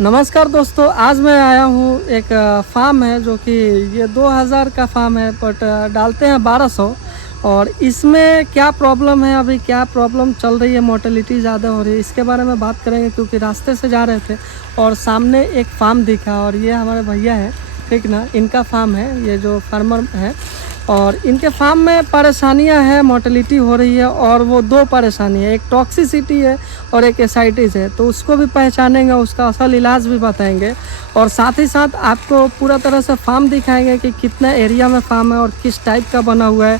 नमस्कार दोस्तों, आज मैं आया हूँ एक फार्म है जो कि ये 2000 का फार्म है बट डालते हैं 1200। और इसमें क्या प्रॉब्लम है, अभी क्या प्रॉब्लम चल रही है, मोर्टेलिटी ज़्यादा हो रही है, इसके बारे में बात करेंगे। क्योंकि रास्ते से जा रहे थे और सामने एक फार्म दिखा और ये हमारे भैया है, ठीक ना, इनका फार्म है, ये जो फार्मर है। और इनके फार्म में परेशानियां हैं, मोर्टेलिटी हो रही है और वो दो परेशानी है, एक टॉक्सिसिटी है और एक एसाइटिस है। तो उसको भी पहचानेंगे, उसका असल इलाज भी बताएंगे और साथ ही साथ आपको पूरा तरह से फार्म दिखाएंगे कि कितना एरिया में फार्म है और किस टाइप का बना हुआ है,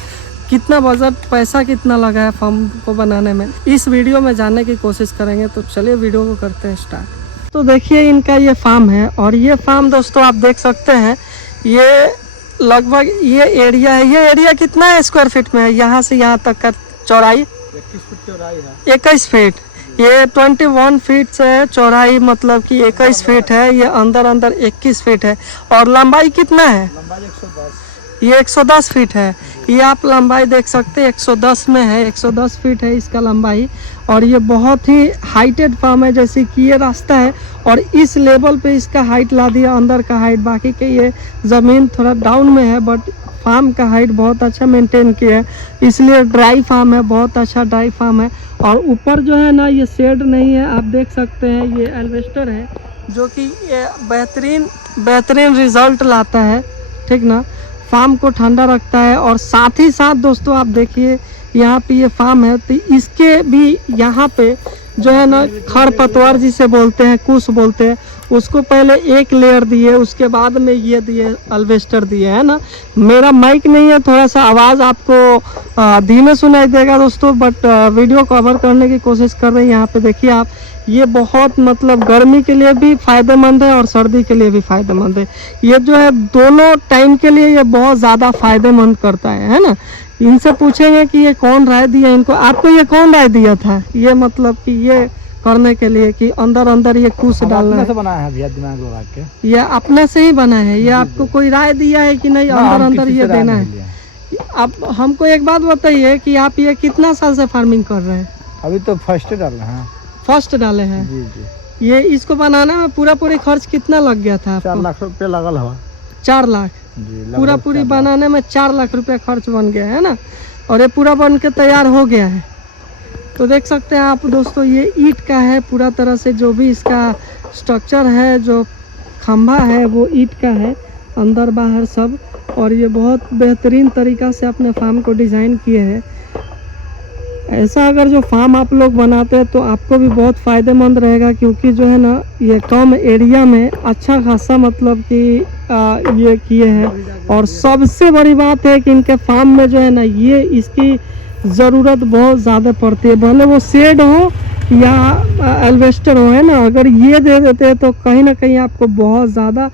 कितना बजट, पैसा कितना लगा है फार्म को बनाने में, इस वीडियो में जानने की कोशिश करेंगे। तो चलिए वीडियो को करते हैं स्टार्ट। तो देखिए इनका ये फार्म है और ये फार्म दोस्तों आप देख सकते हैं, ये लगभग ये एरिया है। ये एरिया कितना है स्क्वायर फीट में है? यहाँ से यहाँ तक का चौड़ाई 21 फीट चौड़ाई है। 21 फीट। ये 21 फीट से चौड़ाई मतलब कि 21 फीट है। ये अंदर अंदर 21 फीट है। और लंबाई कितना है? लंबाई 110। ये 110 फीट है। ये आप लंबाई देख सकते हैं, 110 में है, 110 फीट है इसका लंबाई। और ये बहुत ही हाइटेड फार्म है, जैसे कि ये रास्ता है और इस लेवल पे इसका हाइट ला दिया, अंदर का हाइट। बाकी के ये ज़मीन थोड़ा डाउन में है बट फार्म का हाइट बहुत अच्छा मेंटेन किया है, इसलिए ड्राई फार्म है, बहुत अच्छा ड्राई फार्म है। और ऊपर जो है ना, ये शेड नहीं है, आप देख सकते हैं, ये एल्वेस्टर है जो कि ये बेहतरीन रिजल्ट लाता है, ठीक ना, फार्म को ठंडा रखता है। और साथ ही साथ दोस्तों आप देखिए यहाँ पे ये फार्म है, तो इसके भी यहाँ पे जो है ना खरपतवार जिसे बोलते हैं, कुश बोलते हैं, उसको पहले एक लेयर दिए, उसके बाद में ये दिए, अल्वेस्टर दिए, है ना। मेरा माइक नहीं है, थोड़ा सा आवाज़ आपको धीमे सुनाई देगा दोस्तों, बट वीडियो कवर करने की कोशिश कर रहे हैं। यहाँ पे देखिए आप, ये बहुत मतलब गर्मी के लिए भी फ़ायदेमंद है और सर्दी के लिए भी फ़ायदेमंद है। ये जो है दोनों टाइम के लिए ये बहुत ज़्यादा फ़ायदेमंद करता है ना। इनसे पूछेंगे कि ये कौन राय दिया इनको, आपको ये कौन राय दिया था, ये मतलब कि ये करने के लिए कि अंदर अंदर ये कुछ डालना है? से बनाया है भैया, दिमाग लगा के। ये अपने से ही बना है? ये आपको कोई राय दिया है कि नहीं अंदर अंदर ये देना है? अब हमको एक बात बताइए कि आप ये कितना साल से फार्मिंग कर रहे हैं? अभी तो फर्स्ट डाले हैं। फर्स्ट डाले हैं जी जी। ये इसको बनाने में पूरी खर्च कितना लग गया था आपको? 4 लाख रुपये लगल हो। 4 लाख जी, पूरी बनाने में 4 लाख रुपया खर्च बन गया है ना। और ये पूरा बन के तैयार हो गया है। तो देख सकते हैं आप दोस्तों, ये ईंट का है पूरा तरह से, जो भी इसका स्ट्रक्चर है, जो खंभा है वो ईंट का है, अंदर बाहर सब। और ये बहुत बेहतरीन तरीक़ा से अपने फार्म को डिज़ाइन किए हैं। ऐसा अगर जो फार्म आप लोग बनाते हैं तो आपको भी बहुत फ़ायदेमंद रहेगा, क्योंकि जो है ना ये कम एरिया में अच्छा खासा मतलब कि ये किए हैं। और सबसे बड़ी बात है कि इनके फार्म में जो है ना, ये इसकी ज़रूरत बहुत ज़्यादा पड़ती है, भले वो शेड हो या एल्वेस्टर हो, है ना। अगर ये दे देते हैं तो कहीं ना कहीं आपको बहुत ज़्यादा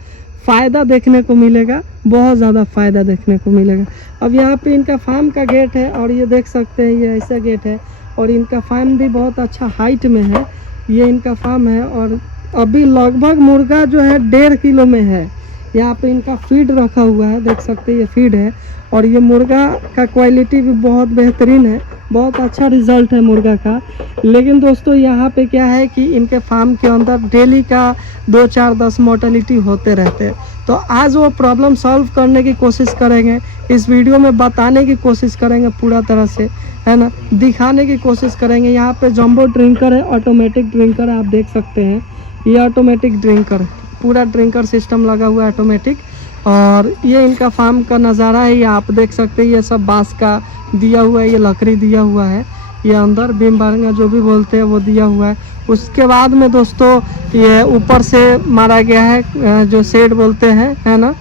फ़ायदा देखने को मिलेगा, बहुत ज़्यादा फ़ायदा देखने को मिलेगा। अब यहाँ पे इनका फार्म का गेट है और ये देख सकते हैं, ये ऐसा गेट है। और इनका फार्म भी बहुत अच्छा हाइट में है, ये इनका फार्म है। और अभी लगभग मुर्गा जो है 1.5 किलो में है। यहाँ पे इनका फीड रखा हुआ है, देख सकते हैं, ये फीड है। और ये मुर्गा का क्वालिटी भी बहुत बेहतरीन है, बहुत अच्छा रिज़ल्ट है मुर्गा का। लेकिन दोस्तों यहाँ पे क्या है कि इनके फार्म के अंदर डेली का 2, 4, 10 मोर्टेलिटी होते रहते हैं। तो आज वो प्रॉब्लम सॉल्व करने की कोशिश करेंगे, इस वीडियो में बताने की कोशिश करेंगे पूरा तरह से, है ना, दिखाने की कोशिश करेंगे। यहाँ पे जंबो ड्रिंकर है, ऑटोमेटिक ड्रिंकर है, आप देख सकते हैं, ये ऑटोमेटिक ड्रिंकर है, पूरा ड्रिंकर सिस्टम लगा हुआ है ऑटोमेटिक। और ये इनका फार्म का नज़ारा है, ये आप देख सकते हैं, ये सब बांस का दिया हुआ है, ये लकड़ी दिया हुआ है, ये अंदर बीम बारंगा जो भी बोलते हैं वो दिया हुआ है। उसके बाद में दोस्तों ये ऊपर से मारा गया है, जो शेड बोलते हैं, है ना,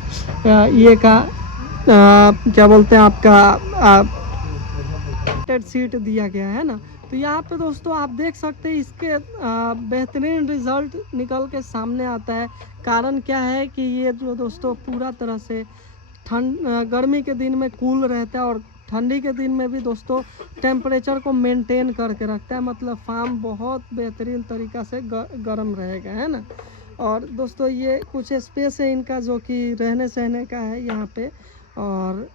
ये का क्या बोलते हैं आपका सीट दिया गया है ना। तो यहाँ पे दोस्तों आप देख सकते हैं, इसके बेहतरीन रिजल्ट निकल के सामने आता है। कारण क्या है कि ये जो दोस्तों पूरा तरह से गर्मी के दिन में कूल रहता है और ठंडी के दिन में भी दोस्तों टेम्परेचर को मेंटेन करके रखता है। मतलब फार्म बहुत बेहतरीन तरीक़ा से गर्म रहेगा, है ना। और दोस्तों ये कुछ स्पेस है इनका जो कि रहने सहने का है यहाँ पे। और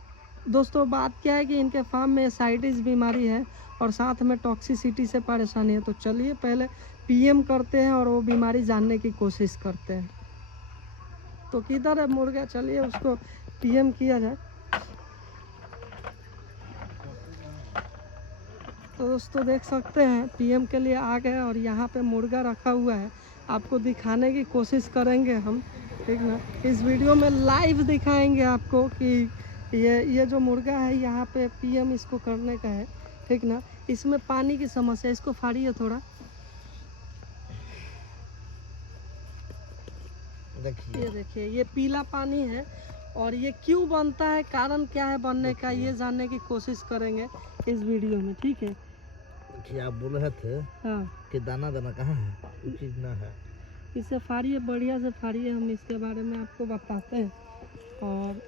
दोस्तों बात क्या है कि इनके फार्म में एसाइटिस बीमारी है और साथ में टॉक्सिसिटी से परेशानी है। तो चलिए पहले पीएम करते हैं और वो बीमारी जानने की कोशिश करते हैं। तो किधर है मुर्गा, चलिए उसको पीएम किया जाए। तो दोस्तों देख सकते हैं पीएम के लिए आ गए और यहाँ पे मुर्गा रखा हुआ है, आपको दिखाने की कोशिश करेंगे हम, ठीक ना। इस वीडियो में लाइव दिखाएंगे आपको कि ये जो मुर्गा है यहाँ पे पीएम इसको करने का है, ठीक ना। इसमें पानी की समस्या, इसको फाड़िए थोड़ा, ये देखिए ये पीला पानी है और ये क्यों बनता है, कारण क्या है बनने का, ये जानने की कोशिश करेंगे इस वीडियो में, ठीक है। कि आप बोल रहे थे हाँ कि दाना दाना कहाँ है, कुछ चीज ना है। इसे फाड़िए, बढ़िया से फाड़िए, हम इसके बारे में आपको बताते हैं और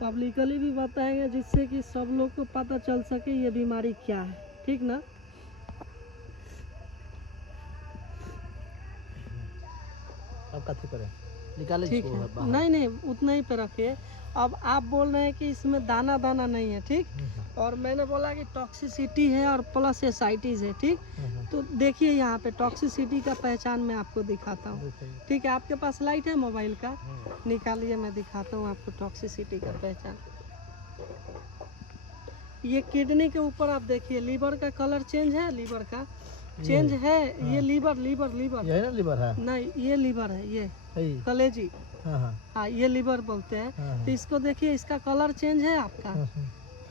पब्लिकली भी बताएंगे जिससे कि सब लोग को पता चल सके ये बीमारी क्या है, ठीक ना। अब कथी करें, निकाले ठीक है, नहीं नहीं उतना ही पे रखिए। अब आप बोल रहे हैं कि इसमें दाना दाना नहीं है, ठीक, और मैंने बोला कि टॉक्सिसिटी है और प्लस एसाइटिस है, ठीक। तो देखिए यहाँ पे टॉक्सिसिटी का पहचान मैं आपको दिखाता हूँ, ठीक है। आपके पास लाइट है मोबाइल का, निकालिए, मैं दिखाता हूँ आपको टॉक्सिसिटी का पहचान। ये किडनी के ऊपर आप देखिए लीवर का कलर चेंज है, लीवर का चेंज है, ये लीवर लीवर लीवर यही ना लीवर है, नहीं ये लीवर है, ये कलेजी, हाँ ये लीवर बोलते हैं। तो इसको देखिए, इसका कलर चेंज है आपका,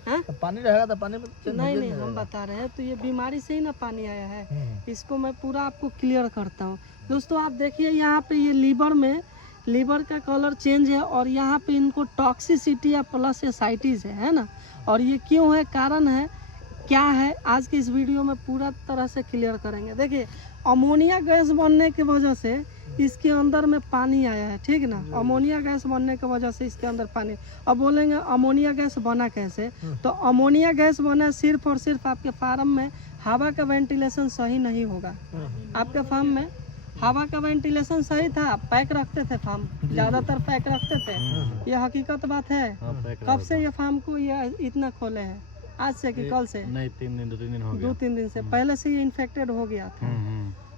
हाँ? तो पानी रहेगा तो पानी में नहीं नहीं हम बता रहे हैं, तो ये बीमारी से ही ना पानी आया है, इसको मैं पूरा आपको क्लियर करता हूँ। दोस्तों आप देखिए यहाँ पे ये लीवर में, लीवर का कलर चेंज है और यहाँ पे इनको टॉक्सिसिटी या प्लस एसाइटिस है ना। और ये क्यों है, कारण है क्या है, आज के इस वीडियो में पूरा तरह से क्लियर करेंगे। देखिए अमोनिया गैस बनने की वजह से इसके अंदर में पानी आया है, ठीक ना। अमोनिया गैस बनने की वजह से इसके अंदर पानी, अब बोलेंगे अमोनिया गैस बना कैसे, तो अमोनिया गैस बना सिर्फ और सिर्फ आपके फार्म में हवा का वेंटिलेशन सही नहीं होगा। आपके फार्म में हवा का वेंटिलेशन सही था, आप पैक रखते थे, फार्म ज़्यादातर पैक रखते थे, ये हकीकत बात है। कब से ये फार्म को ये इतना खोले हैं, आज से कि कल से? नहीं 2-3 दिन हो गया, 2-3 दिन से पहले से ये इन्फेक्टेड हो गया था,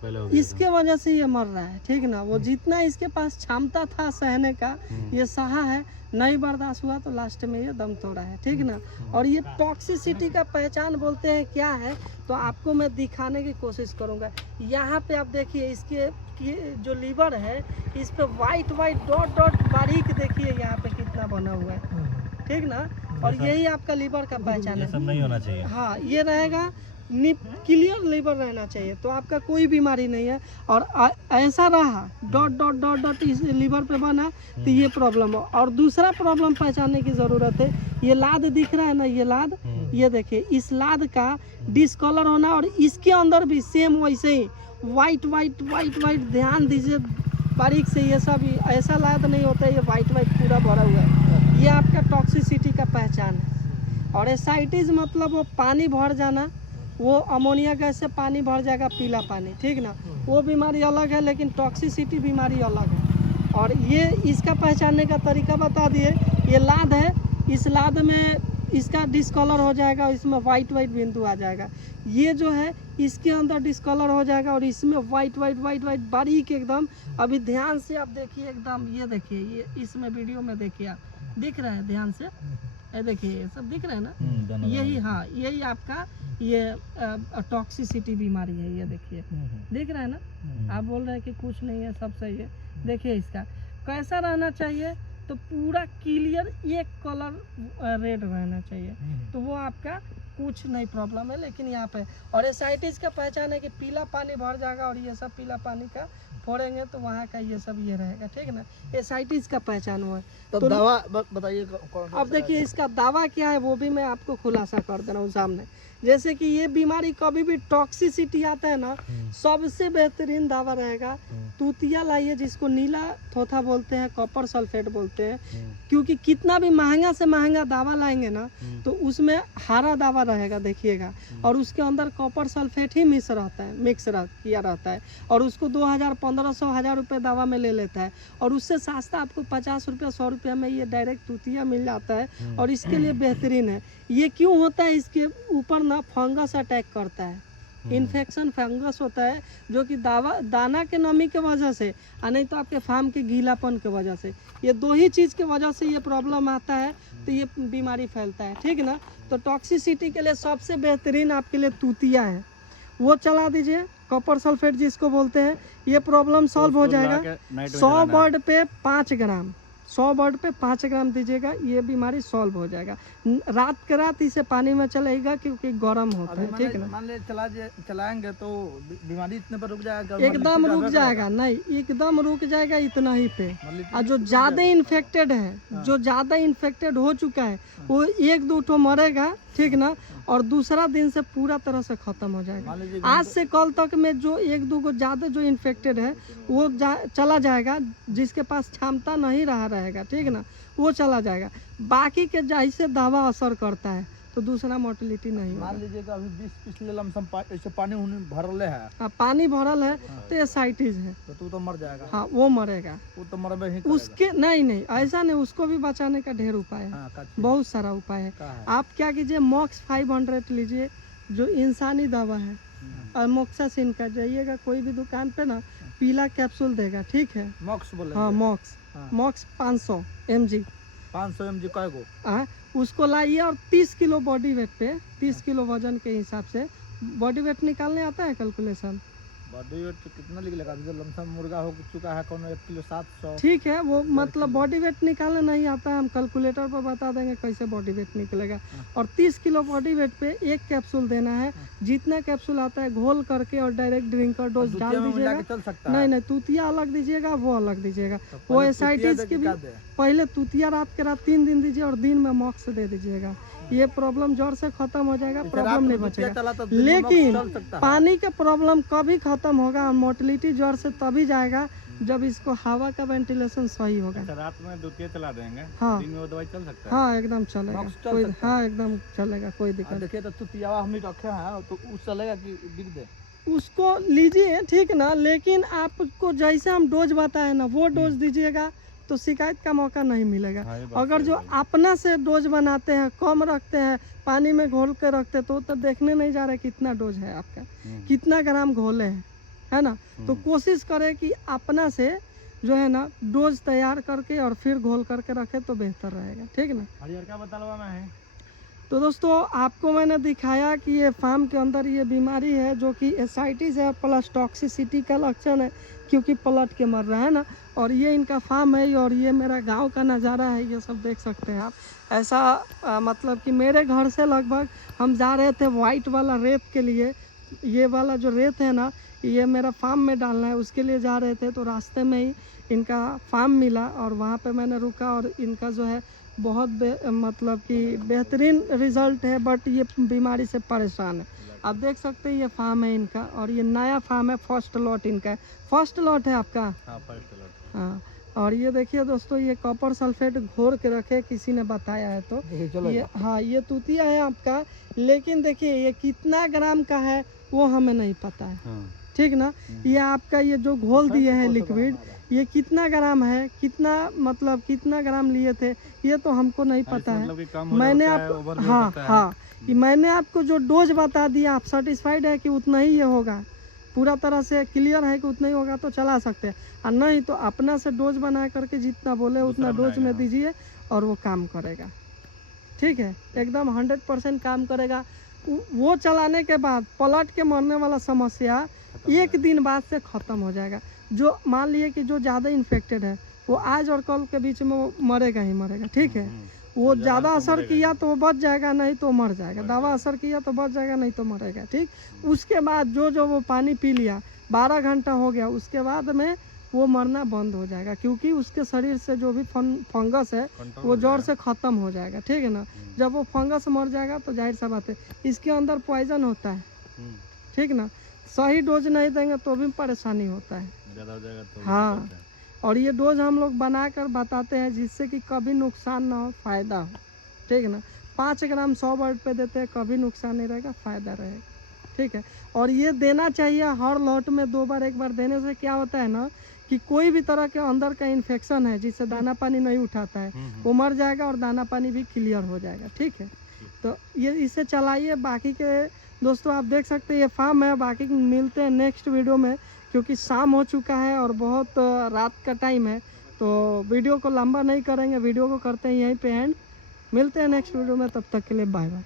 पहले हो गया, इसके वजह से ये मर रहा है, ठीक ना। वो जितना इसके पास क्षमता था सहने का ये सहा है, नहीं बर्दाश्त हुआ तो लास्ट में ये दम तोड़ा है, ठीक ना। और ये टॉक्सिसिटी का पहचान बोलते हैं क्या है, तो आपको मैं दिखाने की कोशिश करूँगा। यहाँ पे आप देखिए इसके जो लीवर है इस पे वाइट वाइट डॉट डॉट बारीक देखिए यहाँ पे कितना बना हुआ है, ठीक ना। और यही आपका लीवर का पहचान है, सब नहीं होना चाहिए, हाँ ये रहेगा, क्लियर लीवर रहना चाहिए, तो आपका कोई बीमारी नहीं है। और ऐसा रहा डॉट डॉट डॉट डॉट इस लीवर पे बना तो ये प्रॉब्लम हो। और दूसरा प्रॉब्लम पहचानने की ज़रूरत है, ये लाद दिख रहा है ना, ये लाद, ये देखिए इस लाद का डिस्कलर होना, और इसके अंदर भी सेम वैसे ही वाइट वाइट वाइट वाइट, ध्यान दीजिए बारीक से, ये सब ऐसा लाद नहीं होता है, ये वाइट वाइट पूरा भरा हुआ है, ये आपका टॉक्सिसिटी का पहचान है। और एसाइटिस मतलब वो पानी भर जाना, वो अमोनिया गैस से पानी भर जाएगा, पीला पानी, ठीक ना, वो बीमारी अलग है, लेकिन टॉक्सिसिटी बीमारी अलग है। और ये इसका पहचानने का तरीका बता दिए, ये लाद है, इस लाद में इसका डिस्कलर हो जाएगा, इसमें वाइट वाइट बिंदु आ जाएगा, ये जो है इसके अंदर डिस्कलर हो जाएगा और इसमें वाइट वाइट वाइट वाइट बारीक एकदम। अभी ध्यान से आप देखिए एकदम, ये देखिए, ये इसमें वीडियो में देखिए, आप दिख रहा है ध्यान से, ये देखिए ये सब दिख रहा है ना, यही, हाँ यही आपका ये टॉक्सिसिटी बीमारी है, ये देखिए दिख रहा है ना। आप बोल रहे हैं कि कुछ नहीं है, सब सही है, देखिए इसका कैसा रहना चाहिए, तो पूरा क्लियर एक कलर रेड रहना चाहिए, तो वो आपका कुछ नहीं प्रॉब्लम है। लेकिन यहाँ पे और एसाइटिस का पहचान है कि पीला पानी भर जाएगा और ये सब पीला पानी का फोड़ेंगे तो वहाँ का ये सब ये रहेगा, ठीक है ना। एसाइटिस का पहचान हुआ है, तो दवा बताइए कौन सा। अब देखिए इसका दावा क्या है वो भी मैं आपको खुलासा कर दे रहा हूँ सामने। जैसे कि ये बीमारी कभी भी टॉक्सिसिटी आता है ना, सबसे बेहतरीन दावा रहेगा तूतिया लाइए, जिसको नीला थोथा बोलते हैं, कॉपर सल्फेट बोलते हैं, क्योंकि कितना भी महंगा से महंगा दावा लाएंगे ना तो उसमें हरा दावा रहेगा, देखिएगा, और उसके अंदर कॉपर सल्फेट ही मिक्स किया रहता है, और उसको 2000, 1500, 1000 रुपये दावा में ले लेता है, और उससे सस्ता आपको 50 रुपये, 100 रुपये में ये डायरेक्ट तूतिया मिल जाता है। और इसके लिए बेहतरीन है, ये क्यों होता है, इसके ऊपर ना फंगस अटैक करता है, इन्फेक्शन फंगस होता है जो कि दाना के नमी के वजह से और नहीं तो आपके फार्म के गीलापन के वजह से, ये दो ही चीज़ के वजह से ये प्रॉब्लम आता है, तो ये बीमारी फैलता है। ठीक है ना। तो टॉक्सिसिटी के लिए सबसे बेहतरीन आपके लिए तूतिया है, वो चला दीजिए, कॉपर सल्फेट जिसको बोलते हैं। ये प्रॉब्लम सॉल्व हो जाएगा। 100 बर्ड पे 5 ग्राम, 100 बर्ड पे 5 ग्राम दीजिएगा, ये बीमारी सॉल्व हो जाएगा। रात के रात इसे पानी में चलेगा क्योंकि गर्म होता है। ठीक है ना। मान ले चलाएंगे तो बीमारी इतने पर रुक जाएगा? एकदम रुक जाएगा, नहीं एकदम रुक जाएगा इतना ही पे। और जो ज़्यादा इन्फेक्टेड है, जो ज़्यादा इन्फेक्टेड हो चुका है, वो 1-2 ठो मरेगा। ठीक ना। और दूसरा दिन से पूरा तरह से ख़त्म हो जाएगा। आज से कल तक में जो 1-2 को ज़्यादा जो इन्फेक्टेड है वो चला जाएगा, जिसके पास क्षमता नहीं रहा रहेगा। ठीक ना, वो चला जाएगा। बाकी के जैसे दवा असर करता है तो दूसरा मोर्टेलिटी नहीं। मान लीजिएगा अभी 20 पिछले लमसम ऐसे पानी भरल है। हाँ, पानी भरल है तो एसाइटिस है, तो तू तो मर जाएगा। हाँ, वो मरेगा, वो तो मरबे ही उसके नहीं ऐसा नहीं, उसको भी बचाने का ढेर उपाय है। हाँ, बहुत सारा उपाय है। आप क्या कीजिए, मॉक्स 500 लीजिए, जो इंसानी दवा है। और मोक्सासिन का जाइएगा कोई भी दुकान पे ना, पीला कैप्सूल देगा। ठीक है। मॉक्स बोले? हाँ, मॉक्स 500 mg 500 mg का गो। हाँ, उसको लाइए और 30 किलो बॉडी वेट पे, 30 किलो वजन के हिसाब से बॉडी वेट निकालने आता है कैलकुलेशन। बॉडी वेट कितना निकलेगा? अभी तो लमसम मुर्गा हो चुका है कौन 1 किलो 700। ठीक है, वो मतलब बॉडी वेट निकालने नहीं आता है, हम कैलकुलेटर पर बता देंगे कैसे बॉडी वेट निकलेगा। और 30 किलो बॉडी वेट पे 1 कैप्सूल देना है। जितना कैप्सूल आता है घोल करके और डायरेक्ट ड्रिंकर डोज डाल दीजिएगा। चल सकता है? नहीं, तूतिया अलग दीजिएगा, वो अलग दीजिएगा। वो एसाइटिस की भी पहले तूतिया रात के रात 3 दिन दीजिए और दिन में मॉक्स दे दीजिएगा। ये प्रॉब्लम जड़ से खत्म हो जाएगा, प्रॉब्लम नहीं बचेगा। लेकिन पानी का प्रॉब्लम कभी खत्म होगा, मोर्टेलिटी जड़ से तभी जाएगा जब इसको हवा का वेंटिलेशन सही होगा। रात में दूतिया चला देंगे, हाँ, दिन में वो दवाई चल सकता है? हाँ, एकदम चलेगा, कोई हाँ एकदम चलेगा, कोई दिक्कत। देखिए तो तूतिया हम ही रखे हैं, तो उस चलेगा कि बिक दे? उसको लीजिए, ठीक ना, लेकिन आपको जैसे हम डोज बताए ना वो डोज दीजिएगा तो शिकायत का मौका नहीं मिलेगा। अगर जो अपना से डोज बनाते हैं, कम रखते हैं, पानी में घोल के रखते तो देखने नहीं जा रहा कितना डोज है आपका, कितना ग्राम घोले हैं, है ना। तो कोशिश करें कि अपना से जो है ना डोज तैयार करके और फिर घोल करके रखे तो बेहतर रहेगा। ठीक ना। हरियर बता है। तो दोस्तों आपको मैंने दिखाया कि ये फार्म के अंदर ये बीमारी है जो कि एसाइटिस है प्लस टॉक्सिसिटी का लक्षण है, क्योंकि पलट के मर रहा है ना। और ये इनका फार्म है और ये मेरा गांव का नज़ारा है, ये सब देख सकते हैं आप। ऐसा मतलब कि मेरे घर से लगभग हम जा रहे थे वाइट वाला रेत के लिए, ये वाला जो रेत है ना ये मेरा फार्म में डालना है, उसके लिए जा रहे थे। तो रास्ते में ही इनका फार्म मिला और वहाँ पे मैंने रुका और इनका जो है बहुत मतलब कि बेहतरीन रिज़ल्ट है, बट ये बीमारी से परेशान है। आप देख सकते हैं ये फार्म है इनका और ये नया फार्म है, फर्स्ट लॉट इनका है। फर्स्ट लॉट है आपका? हाँ, फर्स्ट लॉट। हाँ, और ये देखिए दोस्तों, ये कॉपर सल्फेट घोर के रखे, किसी ने बताया है तो ये, हाँ, ये तूतिया है आपका। लेकिन देखिए ये कितना ग्राम का है वो हमें नहीं पता है। हाँ। ठीक ना। ये आपका ये जो घोल दिए हैं लिक्विड, ये कितना ग्राम है, कितना मतलब कितना ग्राम लिए थे ये तो हमको नहीं पता है। मैंने आपको हाँ मैंने आपको जो डोज बता दिया, आप सेटिस्फाइड है कि उतना ही ये होगा, पूरा तरह से क्लियर है कि उतना ही होगा तो चला सकते हैं, और नहीं तो अपना से डोज बना करके जितना बोले उतना डोज में दीजिए और वो काम करेगा। ठीक है, एकदम 100% काम करेगा। वो चलाने के बाद पलट के मरने वाला समस्या 1 दिन बाद से ख़त्म हो जाएगा। जो मान लिए कि जो ज़्यादा इन्फेक्टेड है वो आज और कल के बीच में वो मरेगा ही मरेगा। ठीक है, वो ज़्यादा असर किया तो वो बच जाएगा, नहीं तो मर जाएगा। दवा असर किया तो बच जाएगा, नहीं तो मरेगा। ठीक, उसके बाद जो वो पानी पी लिया 12 घंटा हो गया, उसके बाद में वो मरना बंद हो जाएगा, क्योंकि उसके शरीर से जो भी फंगस है वो जड़ से ख़त्म हो जाएगा। ठीक है ना। जब वो फंगस मर जाएगा तो जाहिर सा बात है इसके अंदर पॉइजन होता है। ठीक ना, सही डोज नहीं देंगे तो भी परेशानी होता है, ज़्यादा हो जाएगा तो। हाँ, और ये डोज हम लोग बना कर बताते हैं जिससे कि कभी नुकसान ना हो, फ़ायदा हो। ठीक है ना। 5 ग्राम 100 बर्ड पे देते हैं, कभी नुकसान नहीं रहेगा, फ़ायदा रहेगा। ठीक है, और ये देना चाहिए हर लॉट में 2 बार। 1 बार देने से क्या होता है ना कि कोई भी तरह के अंदर का इन्फेक्शन है जिससे दाना पानी नहीं उठाता है वो मर जाएगा और दाना पानी भी क्लियर हो जाएगा। ठीक है, तो ये इसे चलाइए। बाकी के दोस्तों आप देख सकते हैं ये फार्म है। बाकी मिलते हैं नेक्स्ट वीडियो में, क्योंकि शाम हो चुका है और बहुत रात का टाइम है, तो वीडियो को लंबा नहीं करेंगे, वीडियो को करते हैं यहीं पे एंड। मिलते हैं नेक्स्ट वीडियो में, तब तक के लिए बाय बाय।